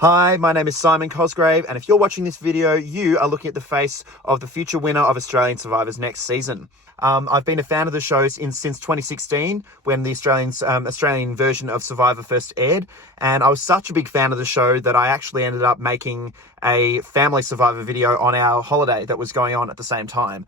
Hi, my name is Simon Cosgrave, and if you're watching this video, you are looking at the face of the future winner of Australian Survivors next season. I've been a fan of the show since 2016, when the Australian version of Survivor first aired, and I was such a big fan of the show that I actually ended up making a family Survivor video on our holiday that was going on at the same time.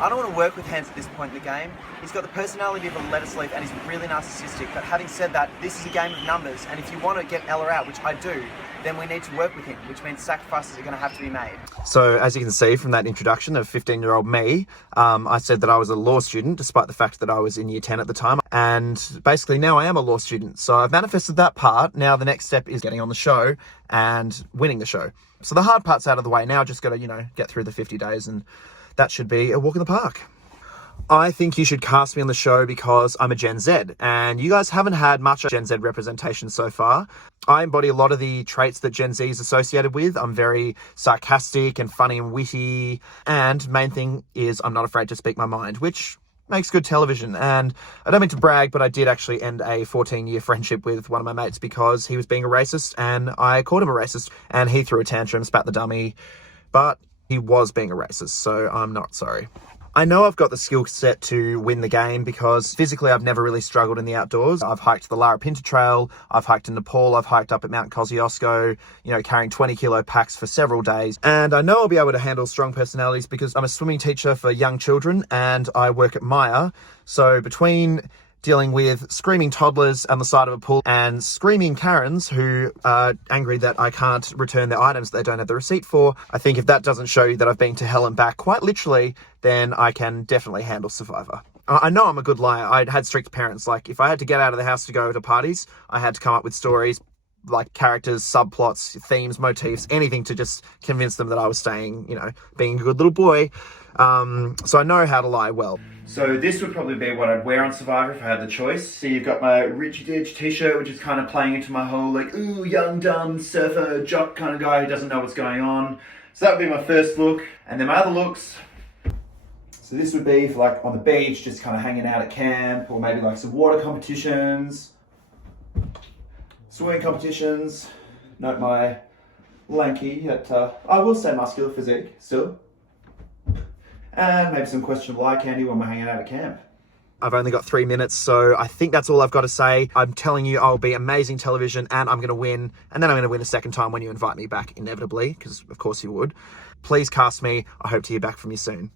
I don't want to work with Hans at this point in the game. He's got the personality of a lettuce leaf and he's really narcissistic. But having said that, this is a game of numbers. And if you want to get Ella out, which I do, then we need to work with him, which means sacrifices are going to have to be made. So as you can see from that introduction of 15-year-old me, I said that I was a law student, despite the fact that I was in year 10 at the time. And basically now I am a law student. So I've manifested that part. Now the next step is getting on the show and winning the show. So the hard part's out of the way. Now I just got to, get through the 50 days and that should be a walk in the park. I think you should cast me on the show because I'm a Gen Z, and you guys haven't had much Gen Z representation so far. I embody a lot of the traits that Gen Z is associated with. I'm very sarcastic and funny and witty, and main thing is I'm not afraid to speak my mind, which makes good television. And I don't mean to brag, but I did actually end a 14-year friendship with one of my mates because he was being a racist, and I called him a racist, and he threw a tantrum, spat the dummy, but he was being a racist, so I'm not sorry. I know I've got the skill set to win the game because physically I've never really struggled in the outdoors. I've hiked the Lara Pinta Trail, I've hiked in Nepal, I've hiked up at Mount Kosciuszko, carrying 20-kilo packs for several days. And I know I'll be able to handle strong personalities because I'm a swimming teacher for young children and I work at Maya. So between dealing with screaming toddlers on the side of a pool and screaming Karens who are angry that I can't return their items they don't have the receipt for, I think if that doesn't show you that I've been to hell and back quite literally, then I can definitely handle Survivor. I know I'm a good liar. I had strict parents. Like, if I had to get out of the house to go to parties, I had to come up with stories, like characters, subplots, themes, motifs, anything to just convince them that I was staying, being a good little boy. So I know how to lie well. So this would probably be what I'd wear on Survivor if I had the choice. So you've got my Richie Ditch t-shirt, which is kind of playing into my whole ooh, young, dumb, surfer, jock kind of guy who doesn't know what's going on. So that would be my first look. And then my other looks, so this would be for on the beach, just kind of hanging out at camp, or maybe some water competitions, swimming competitions. Note my lanky, yet I will say muscular physique still. And maybe some questionable eye candy when we're hanging out at camp. I've only got 3 minutes, so I think that's all I've got to say. I'm telling you, I'll be amazing television and I'm going to win. And then I'm going to win a second time when you invite me back, inevitably, because of course you would. Please cast me. I hope to hear back from you soon.